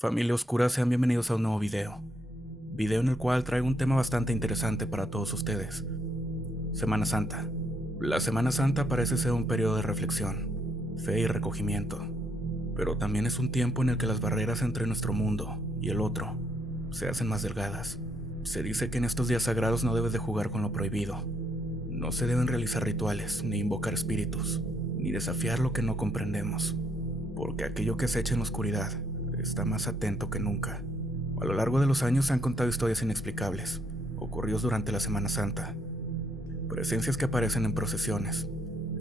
Familia Oscura, sean bienvenidos a un nuevo video. Video en el cual traigo un tema bastante interesante para todos ustedes. Semana Santa. La Semana Santa parece ser un periodo de reflexión, fe y recogimiento, pero también es un tiempo en el que las barreras entre nuestro mundo y el otro se hacen más delgadas. Se dice que en estos días sagrados no debes de jugar con lo prohibido. No se deben realizar rituales, ni invocar espíritus, ni desafiar lo que no comprendemos, porque aquello que se echa en la oscuridad está más atento que nunca. A lo largo de los años se han contado historias inexplicables, ocurridos durante la Semana Santa. Presencias que aparecen en procesiones,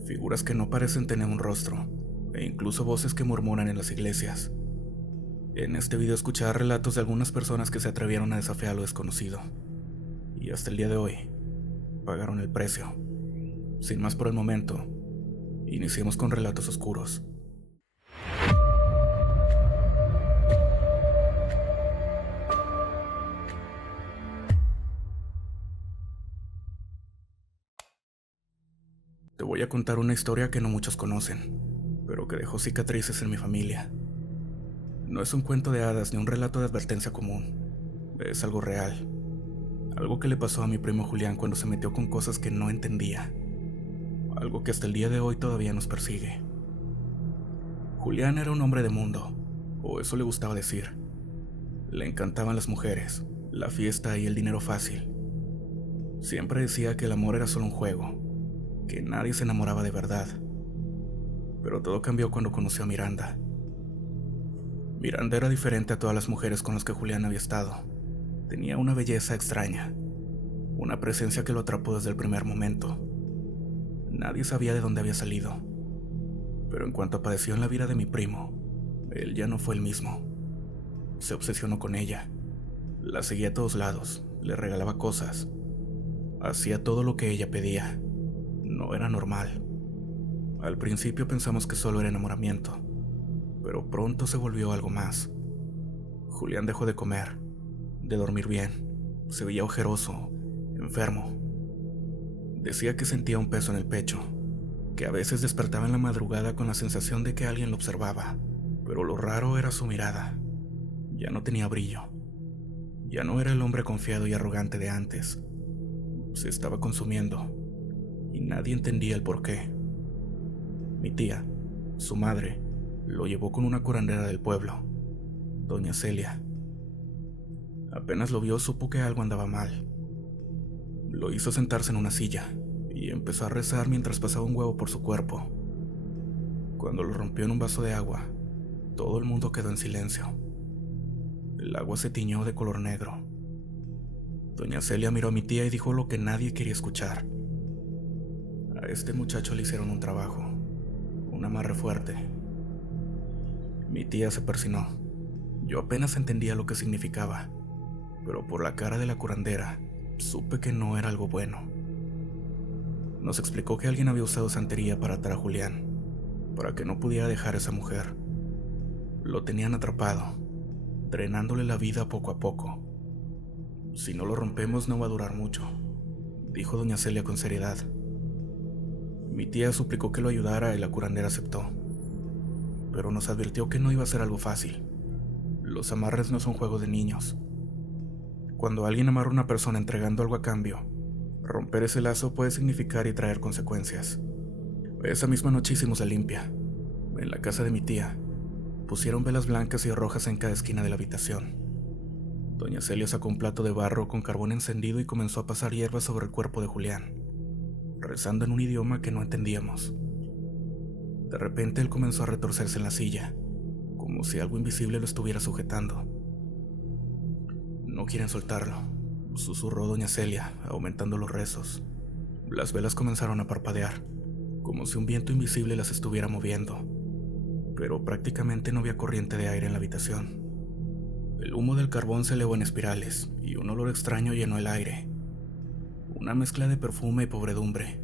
figuras que no parecen tener un rostro, e incluso voces que murmuran en las iglesias. En este video escucharás relatos de algunas personas que se atrevieron a desafiar lo desconocido, y hasta el día de hoy pagaron el precio. Sin más por el momento, iniciemos con relatos oscuros. Te voy a contar una historia que no muchos conocen, pero que dejó cicatrices en mi familia. No es un cuento de hadas ni un relato de advertencia común. Es algo real. Algo que le pasó a mi primo Julián cuando se metió con cosas que no entendía. Algo que hasta el día de hoy todavía nos persigue. Julián era un hombre de mundo, o eso le gustaba decir. Le encantaban las mujeres, la fiesta y el dinero fácil. Siempre decía que el amor era solo un juego, que nadie se enamoraba de verdad. Pero todo cambió cuando conoció a Miranda. Miranda era diferente a todas las mujeres con las que Julián había estado. Tenía una belleza extraña, una presencia que lo atrapó desde el primer momento. Nadie sabía de dónde había salido, pero en cuanto apareció en la vida de mi primo, él ya no fue el mismo. Se obsesionó con ella, la seguía a todos lados, le regalaba cosas, hacía todo lo que ella pedía. No era normal. Al principio pensamos que solo era enamoramiento, pero pronto se volvió algo más. Julián dejó de comer, de dormir bien, se veía ojeroso, enfermo. Decía que sentía un peso en el pecho, que a veces despertaba en la madrugada con la sensación de que alguien lo observaba, pero lo raro era su mirada. Ya no tenía brillo. Ya no era el hombre confiado y arrogante de antes. Se estaba consumiendo, y nadie entendía el porqué. Mi tía, su madre, lo llevó con una curandera del pueblo, doña Celia. Apenas lo vio, supo que algo andaba mal. Lo hizo sentarse en una silla y empezó a rezar mientras pasaba un huevo por su cuerpo. Cuando lo rompió en un vaso de agua, todo el mundo quedó en silencio. El agua se tiñó de color negro. Doña Celia miró a mi tía y dijo lo que nadie quería escuchar. A este muchacho le hicieron un trabajo, un amarre fuerte. Mi tía se persinó. Yo apenas entendía lo que significaba, pero por la cara de la curandera supe que no era algo bueno. Nos explicó que alguien había usado santería para atar a Julián, para que no pudiera dejar a esa mujer. Lo tenían atrapado, drenándole la vida poco a poco. Si no lo rompemos no va a durar mucho, dijo doña Celia con seriedad. Mi tía suplicó que lo ayudara y la curandera aceptó, pero nos advirtió que no iba a ser algo fácil. Los amarres no son juegos de niños. Cuando alguien amarra a una persona entregando algo a cambio, romper ese lazo puede significar y traer consecuencias. Esa misma noche hicimos la limpia. En la casa de mi tía, pusieron velas blancas y rojas en cada esquina de la habitación. Doña Celia sacó un plato de barro con carbón encendido y comenzó a pasar hierbas sobre el cuerpo de Julián, rezando en un idioma que no entendíamos. De repente él comenzó a retorcerse en la silla, como si algo invisible lo estuviera sujetando. No quieren soltarlo, susurró doña Celia, aumentando los rezos. Las velas comenzaron a parpadear, como si un viento invisible las estuviera moviendo, pero prácticamente no había corriente de aire en la habitación. El humo del carbón se elevó en espirales y un olor extraño llenó el aire, una mezcla de perfume y podredumbre.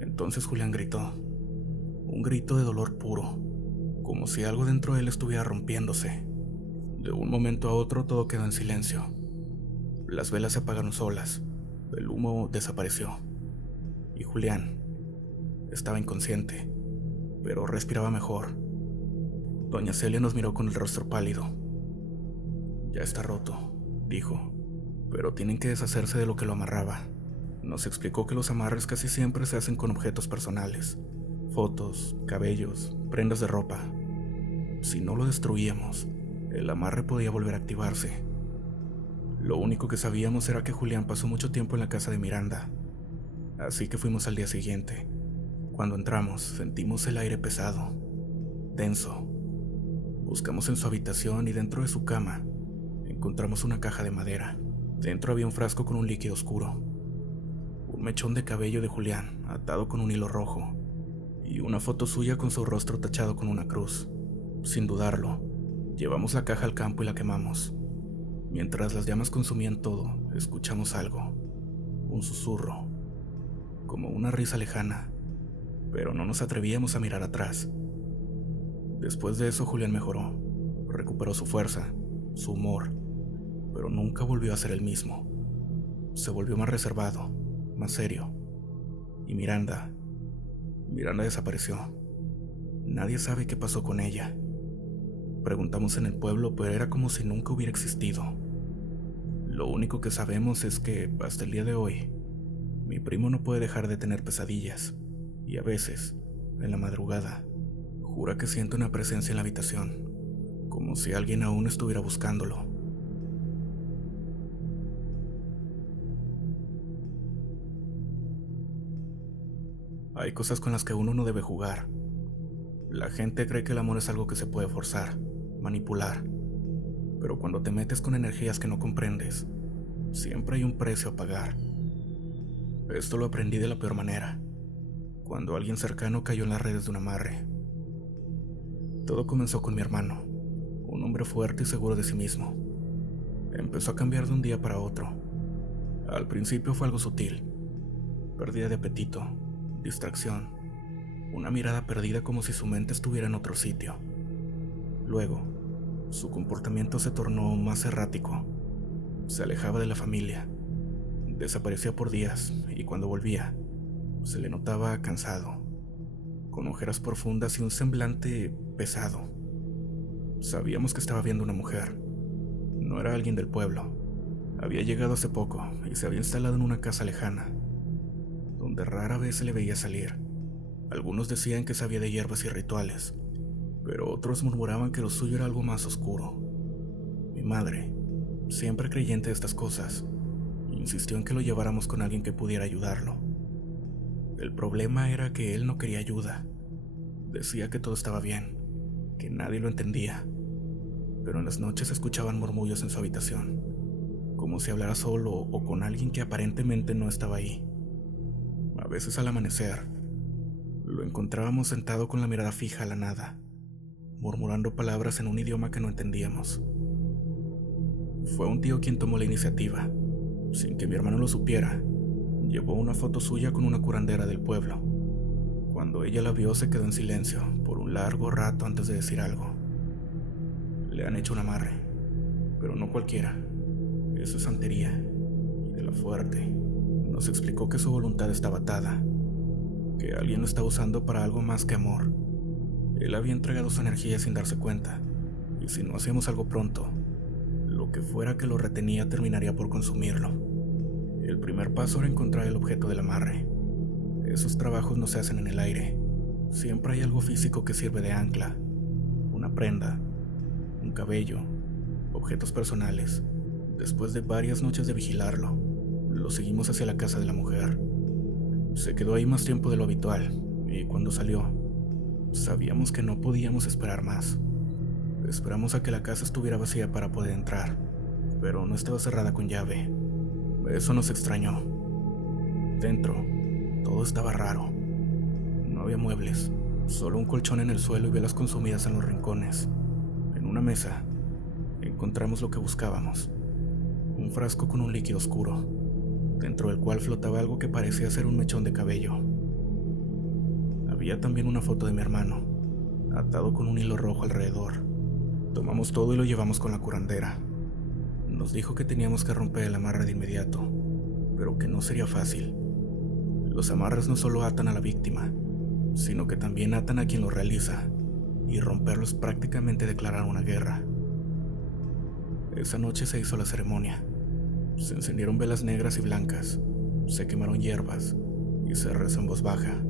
Entonces Julián gritó, un grito de dolor puro, como si algo dentro de él estuviera rompiéndose. De un momento a otro todo quedó en silencio. Las velas se apagaron solas, el humo desapareció, y Julián estaba inconsciente, pero respiraba mejor. Doña Celia nos miró con el rostro pálido. Ya está roto, dijo, pero tienen que deshacerse de lo que lo amarraba. Nos explicó que los amarres casi siempre se hacen con objetos personales, fotos, cabellos, prendas de ropa. Si no lo destruíamos, el amarre podía volver a activarse. Lo único que sabíamos era que Julián pasó mucho tiempo en la casa de Miranda, así que fuimos al día siguiente. Cuando entramos, sentimos el aire pesado, denso. Buscamos en su habitación y dentro de su cama encontramos una caja de madera. Dentro había un frasco con un líquido oscuro, un mechón de cabello de Julián atado con un hilo rojo y una foto suya con su rostro tachado con una cruz. Sin dudarlo, llevamos la caja al campo y la quemamos. Mientras las llamas consumían todo, escuchamos algo, un susurro, como una risa lejana, pero no nos atrevíamos a mirar atrás. Después de eso, Julián mejoró, recuperó su fuerza, su humor, pero nunca volvió a ser el mismo. Se volvió más reservado, más serio. Y Miranda desapareció. Nadie sabe qué pasó con ella. Preguntamos en el pueblo, pero era como si nunca hubiera existido. Lo único que sabemos es que, hasta el día de hoy, mi primo no puede dejar de tener pesadillas, y a veces, en la madrugada, jura que siente una presencia en la habitación, como si alguien aún estuviera buscándolo. Hay cosas con las que uno no debe jugar. La gente cree que el amor es algo que se puede forzar, manipular, pero cuando te metes con energías que no comprendes, siempre hay un precio a pagar. Esto lo aprendí de la peor manera, cuando alguien cercano cayó en las redes de un amarre. Todo comenzó con mi hermano, un hombre fuerte y seguro de sí mismo. Empezó a cambiar de un día para otro. Al principio fue algo sutil, pérdida de apetito, distracción, una mirada perdida como si su mente estuviera en otro sitio. Luego, su comportamiento se tornó más errático. Se alejaba de la familia, desaparecía por días y cuando volvía, se le notaba cansado, con ojeras profundas y un semblante pesado. Sabíamos que estaba viendo una mujer. No era alguien del pueblo. Había llegado hace poco y se había instalado en una casa lejana, donde rara vez se le veía salir. Algunos decían que sabía de hierbas y rituales, pero otros murmuraban que lo suyo era algo más oscuro. Mi madre, siempre creyente de estas cosas, insistió en que lo lleváramos con alguien que pudiera ayudarlo. El problema era que él no quería ayuda. Decía que todo estaba bien, que nadie lo entendía, pero en las noches se escuchaban murmullos en su habitación, como si hablara solo o con alguien que aparentemente no estaba ahí. A veces al amanecer, lo encontrábamos sentado con la mirada fija a la nada, murmurando palabras en un idioma que no entendíamos. Fue un tío quien tomó la iniciativa, sin que mi hermano lo supiera. Llevó una foto suya con una curandera del pueblo. Cuando ella la vio, se quedó en silencio por un largo rato antes de decir algo. Le han hecho un amarre, pero no cualquiera. Eso es santería, y de la fuerte. Nos explicó que su voluntad estaba atada, que alguien lo estaba usando para algo más que amor. Él había entregado su energía sin darse cuenta, y si no hacíamos algo pronto, lo que fuera que lo retenía terminaría por consumirlo. El primer paso era encontrar el objeto del amarre. Esos trabajos no se hacen en el aire. Siempre hay algo físico que sirve de ancla. Una prenda, un cabello, objetos personales. Después de varias noches de vigilarlo, lo seguimos hacia la casa de la mujer. Se quedó ahí más tiempo de lo habitual, y cuando salió, sabíamos que no podíamos esperar más. Esperamos a que la casa estuviera vacía para poder entrar, pero no estaba cerrada con llave. Eso nos extrañó. Dentro, todo estaba raro. No había muebles, solo un colchón en el suelo y velas consumidas en los rincones. En una mesa, encontramos lo que buscábamos: un frasco con un líquido oscuro, dentro del cual flotaba algo que parecía ser un mechón de cabello. Había también una foto de mi hermano, atado con un hilo rojo alrededor. Tomamos todo y lo llevamos con la curandera. Nos dijo que teníamos que romper el amarre de inmediato, pero que no sería fácil. Los amarres no solo atan a la víctima, sino que también atan a quien lo realiza, y romperlo es prácticamente declarar una guerra. Esa noche se hizo la ceremonia. Se encendieron velas negras y blancas, se quemaron hierbas y se rezó en voz baja.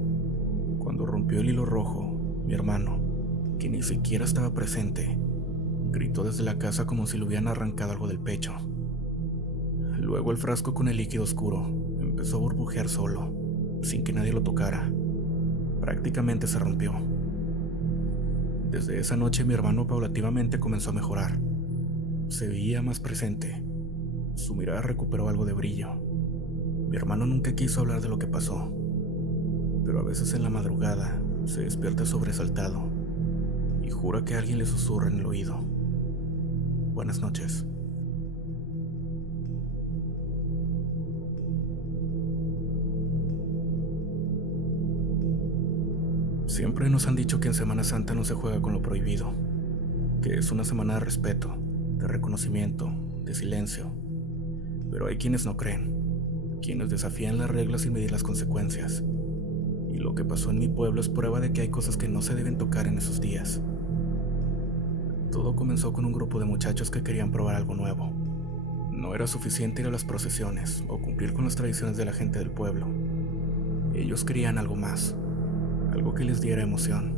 Cuando rompió el hilo rojo, mi hermano, que ni siquiera estaba presente, gritó desde la casa como si le hubieran arrancado algo del pecho. Luego el frasco con el líquido oscuro empezó a burbujear solo, sin que nadie lo tocara. Prácticamente se rompió. Desde esa noche mi hermano paulativamente comenzó a mejorar. Se veía más presente. Su mirada recuperó algo de brillo. Mi hermano nunca quiso hablar de lo que pasó, pero a veces en la madrugada se despierta sobresaltado y jura que alguien le susurra en el oído. Buenas noches. Siempre nos han dicho que en Semana Santa no se juega con lo prohibido, que es una semana de respeto, de reconocimiento, de silencio. Pero hay quienes no creen, quienes desafían las reglas sin medir las consecuencias. Y lo que pasó en mi pueblo es prueba de que hay cosas que no se deben tocar en esos días. Todo comenzó con un grupo de muchachos que querían probar algo nuevo. No era suficiente ir a las procesiones o cumplir con las tradiciones de la gente del pueblo. Ellos querían algo más, algo que les diera emoción.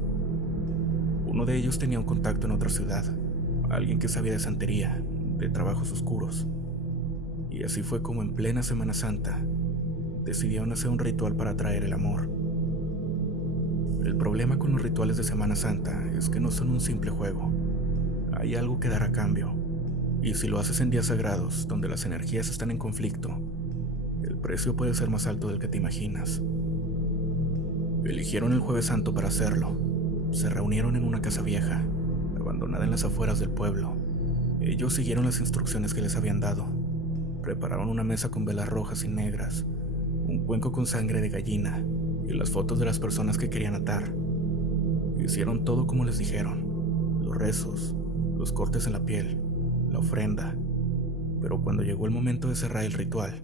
Uno de ellos tenía un contacto en otra ciudad, alguien que sabía de santería, de trabajos oscuros. Y así fue como en plena Semana Santa decidieron hacer un ritual para atraer el amor. El problema con los rituales de Semana Santa es que no son un simple juego. Hay algo que dar a cambio, y si lo haces en días sagrados, donde las energías están en conflicto, el precio puede ser más alto del que te imaginas. Eligieron el Jueves Santo para hacerlo. Se reunieron en una casa vieja, abandonada en las afueras del pueblo. Ellos siguieron las instrucciones que les habían dado. Prepararon una mesa con velas rojas y negras, un cuenco con sangre de gallina y las fotos de las personas que querían atar. Hicieron todo como les dijeron, los rezos, los cortes en la piel, la ofrenda. Pero cuando llegó el momento de cerrar el ritual,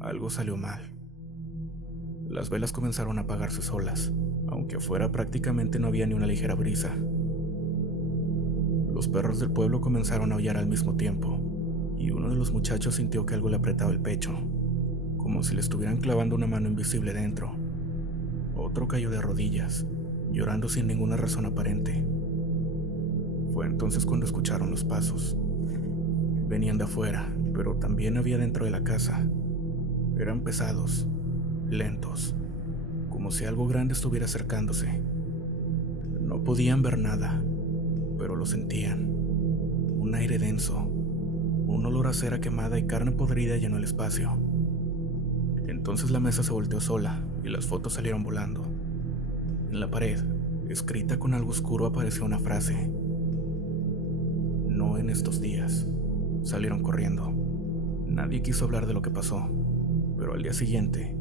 algo salió mal. Las velas comenzaron a apagarse solas, aunque afuera prácticamente no había ni una ligera brisa. Los perros del pueblo comenzaron a aullar al mismo tiempo, y uno de los muchachos sintió que algo le apretaba el pecho, como si le estuvieran clavando una mano invisible dentro. Otro cayó de rodillas, llorando sin ninguna razón aparente. Fue entonces cuando escucharon los pasos. Venían de afuera, pero también había dentro de la casa. Eran pesados, lentos, como si algo grande estuviera acercándose. No podían ver nada, pero lo sentían. Un aire denso, un olor a cera quemada y carne podrida llenó el espacio. Entonces la mesa se volteó sola y las fotos salieron volando. En la pared, escrita con algo oscuro, apareció una frase: "No en estos días". Salieron corriendo. Nadie quiso hablar de lo que pasó, pero al día siguiente,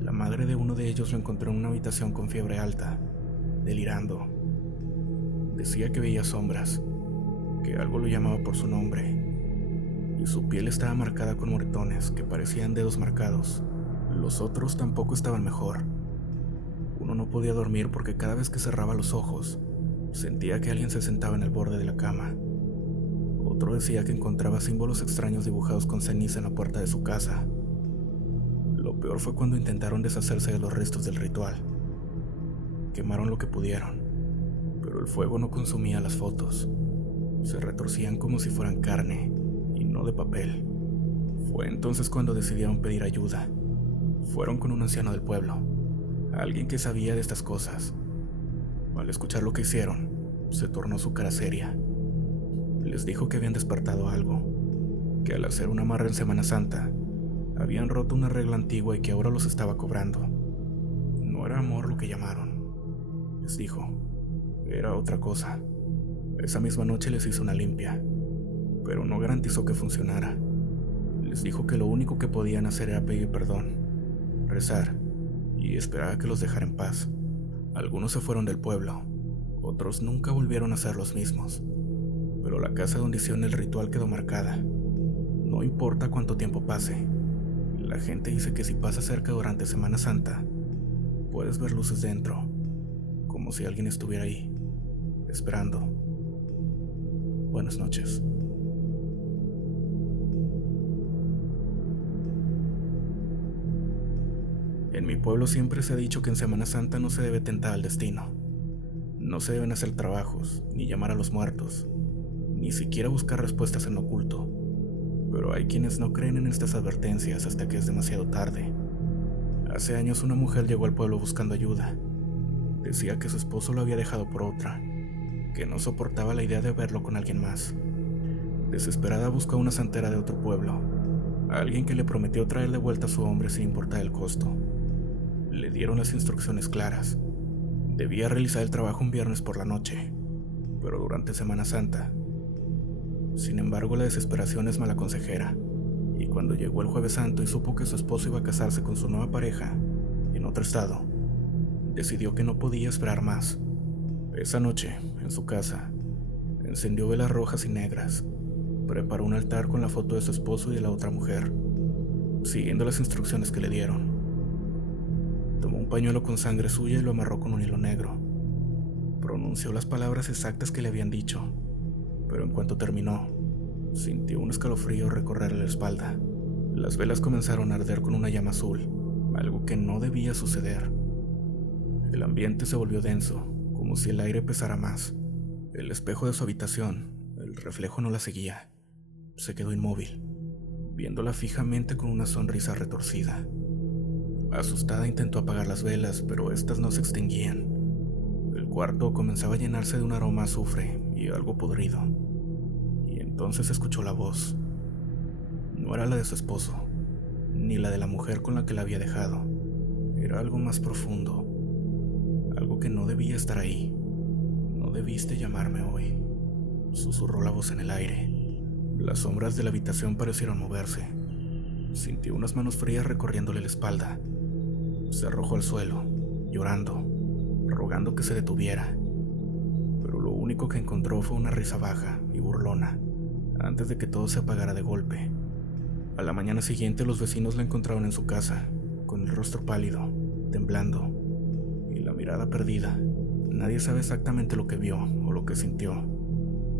la madre de uno de ellos lo encontró en una habitación con fiebre alta, delirando. Decía que veía sombras, que algo lo llamaba por su nombre, y su piel estaba marcada con moretones que parecían dedos marcados. Los otros tampoco estaban mejor. Uno no podía dormir porque cada vez que cerraba los ojos, sentía que alguien se sentaba en el borde de la cama. Otro decía que encontraba símbolos extraños dibujados con ceniza en la puerta de su casa. Lo peor fue cuando intentaron deshacerse de los restos del ritual. Quemaron lo que pudieron, pero el fuego no consumía las fotos. Se retorcían como si fueran carne, y no de papel. Fue entonces cuando decidieron pedir ayuda. Fueron con un anciano del pueblo, alguien que sabía de estas cosas. Al escuchar lo que hicieron, se tornó su cara seria. Les dijo que habían despertado algo, que al hacer un amarre en Semana Santa, habían roto una regla antigua y que ahora los estaba cobrando. No era amor lo que llamaron, les dijo, era otra cosa. Esa misma noche les hizo una limpia, pero no garantizó que funcionara. Les dijo que lo único que podían hacer era pedir perdón, rezar y esperar a que los dejara en paz. Algunos se fueron del pueblo, otros nunca volvieron a ser los mismos, pero la casa donde hicieron el ritual quedó marcada. No importa cuánto tiempo pase, la gente dice que si pasa cerca durante Semana Santa, puedes ver luces dentro, como si alguien estuviera ahí, esperando. Buenas noches. En mi pueblo siempre se ha dicho que en Semana Santa no se debe tentar al destino. No se deben hacer trabajos, ni llamar a los muertos, ni siquiera buscar respuestas en lo oculto. Pero hay quienes no creen en estas advertencias hasta que es demasiado tarde. Hace años una mujer llegó al pueblo buscando ayuda. Decía que su esposo lo había dejado por otra, que no soportaba la idea de verlo con alguien más. Desesperada buscó a una santera de otro pueblo, a alguien que le prometió traer de vuelta a su hombre sin importar el costo. Le dieron las instrucciones claras. Debía realizar el trabajo un viernes por la noche, pero durante Semana Santa. Sin embargo, la desesperación es mala consejera, y cuando llegó el Jueves Santo y supo que su esposo iba a casarse con su nueva pareja, en otro estado, decidió que no podía esperar más. Esa noche, en su casa, encendió velas rojas y negras, preparó un altar con la foto de su esposo y de la otra mujer, siguiendo las instrucciones que le dieron. Tomó un pañuelo con sangre suya y lo amarró con un hilo negro. Pronunció las palabras exactas que le habían dicho, pero en cuanto terminó, sintió un escalofrío recorrerle la espalda. Las velas comenzaron a arder con una llama azul, algo que no debía suceder. El ambiente se volvió denso, como si el aire pesara más. El espejo de su habitación, el reflejo no la seguía. Se quedó inmóvil, viéndola fijamente con una sonrisa retorcida. Asustada intentó apagar las velas, pero estas no se extinguían. El cuarto comenzaba a llenarse de un aroma a azufre y algo podrido. Y entonces escuchó la voz. No era la de su esposo, ni la de la mujer con la que la había dejado. Era algo más profundo, algo que no debía estar ahí. No debiste llamarme hoy, susurró la voz en el aire. Las sombras de la habitación parecieron moverse. Sintió unas manos frías recorriéndole la espalda. Se arrojó al suelo, llorando, rogando que se detuviera. Pero lo único que encontró fue una risa baja y burlona, antes de que todo se apagara de golpe. A la mañana siguiente los vecinos la encontraron en su casa, con el rostro pálido, temblando, y la mirada perdida. Nadie sabe exactamente lo que vio o lo que sintió,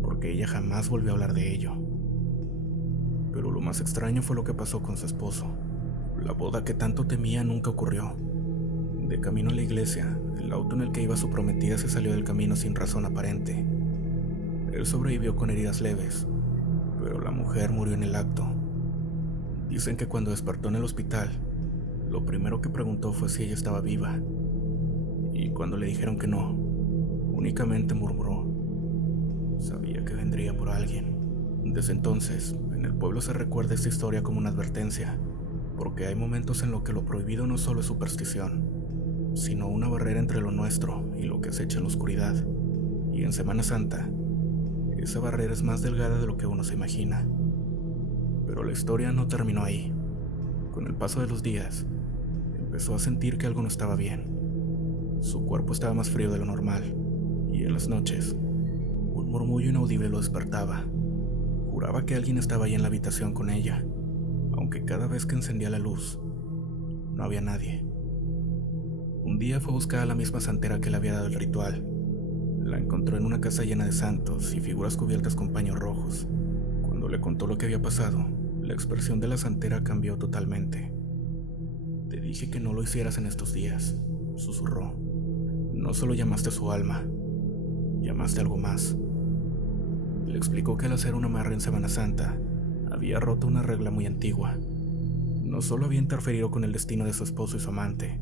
porque ella jamás volvió a hablar de ello. Pero lo más extraño fue lo que pasó con su esposo. La boda que tanto temía nunca ocurrió. De camino a la iglesia, el auto en el que iba su prometida se salió del camino sin razón aparente. Él sobrevivió con heridas leves, pero la mujer murió en el acto. Dicen que cuando despertó en el hospital, lo primero que preguntó fue si ella estaba viva. Y cuando le dijeron que no, únicamente murmuró: sabía que vendría por alguien. Desde entonces, en el pueblo se recuerda esta historia como una advertencia, porque hay momentos en los que lo prohibido no solo es superstición, sino una barrera entre lo nuestro y lo que acecha en la oscuridad. Y en Semana Santa, esa barrera es más delgada de lo que uno se imagina. Pero la historia no terminó ahí. Con el paso de los días, empezó a sentir que algo no estaba bien. Su cuerpo estaba más frío de lo normal, y en las noches, un murmullo inaudible lo despertaba. Juraba que alguien estaba ahí en la habitación con ella, aunque cada vez que encendía la luz, no había nadie. Un día fue a buscar a la misma santera que le había dado el ritual. La encontró en una casa llena de santos y figuras cubiertas con paños rojos. Cuando le contó lo que había pasado, la expresión de la santera cambió totalmente. Te dije que no lo hicieras en estos días, susurró. No solo llamaste a su alma, llamaste algo más. Le explicó que al hacer un amarre en Semana Santa, había roto una regla muy antigua. No solo había interferido con el destino de su esposo y su amante,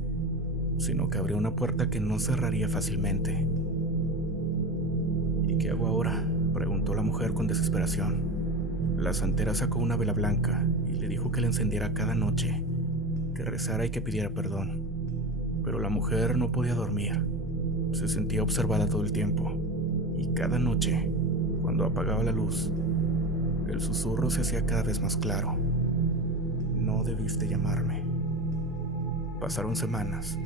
sino que abrió una puerta que no cerraría fácilmente. ¿Y qué hago ahora?, preguntó la mujer con desesperación. La santera sacó una vela blanca y le dijo que la encendiera cada noche, que rezara y que pidiera perdón. Pero la mujer no podía dormir. Se sentía observada todo el tiempo, y cada noche, cuando apagaba la luz, el susurro se hacía cada vez más claro. No debiste llamarme. Pasaron semanas.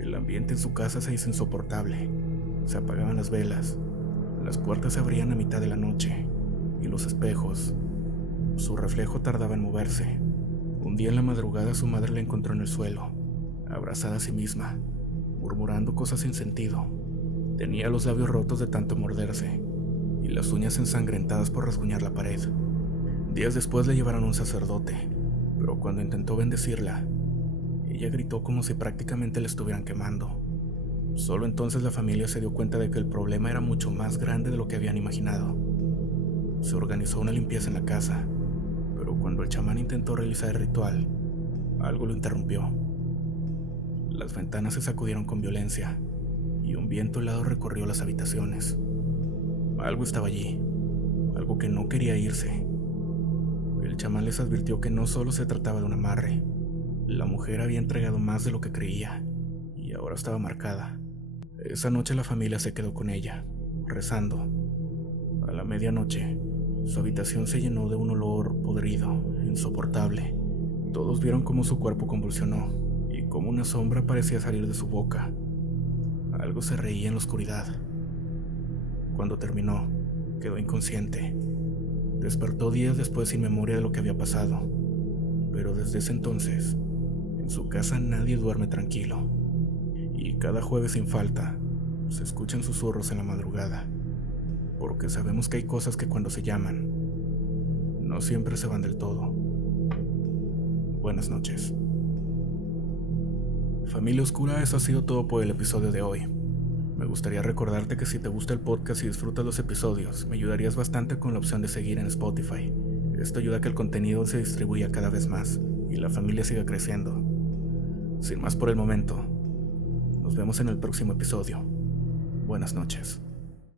El ambiente en su casa se hizo insoportable. Se apagaban las velas, las puertas se abrían a mitad de la noche, y los espejos, su reflejo tardaba en moverse. Un día en la madrugada su madre la encontró en el suelo, abrazada a sí misma, murmurando cosas sin sentido. Tenía los labios rotos de tanto morderse, y las uñas ensangrentadas por rasguñar la pared. Días después le llevaron a un sacerdote, pero cuando intentó bendecirla, Ella gritó como si prácticamente la estuvieran quemando. Solo entonces la familia se dio cuenta de que el problema era mucho más grande de lo que habían imaginado. Se organizó una limpieza en la casa, pero cuando el chamán intentó realizar el ritual, algo lo interrumpió. Las ventanas se sacudieron con violencia y un viento helado recorrió las habitaciones. Algo estaba allí, algo que no quería irse. El chamán les advirtió que no solo se trataba de un amarre. La mujer había entregado más de lo que creía y ahora estaba marcada. Esa noche la familia se quedó con ella, rezando. A la medianoche, su habitación se llenó de un olor podrido, insoportable. Todos vieron cómo su cuerpo convulsionó y cómo una sombra parecía salir de su boca. Algo se reía en la oscuridad. Cuando terminó, quedó inconsciente. Despertó días después sin memoria de lo que había pasado. Pero desde ese entonces, en su casa nadie duerme tranquilo. Y cada jueves sin falta, se escuchan susurros en la madrugada. Porque sabemos que hay cosas que cuando se llaman, no siempre se van del todo. Buenas noches. Familia Oscura, eso ha sido todo por el episodio de hoy. Me gustaría recordarte que si te gusta el podcast y disfrutas los episodios, me ayudarías bastante con la opción de seguir en Spotify. Esto ayuda a que el contenido se distribuya cada vez más y la familia siga creciendo. Sin más por el momento, nos vemos en el próximo episodio. Buenas noches.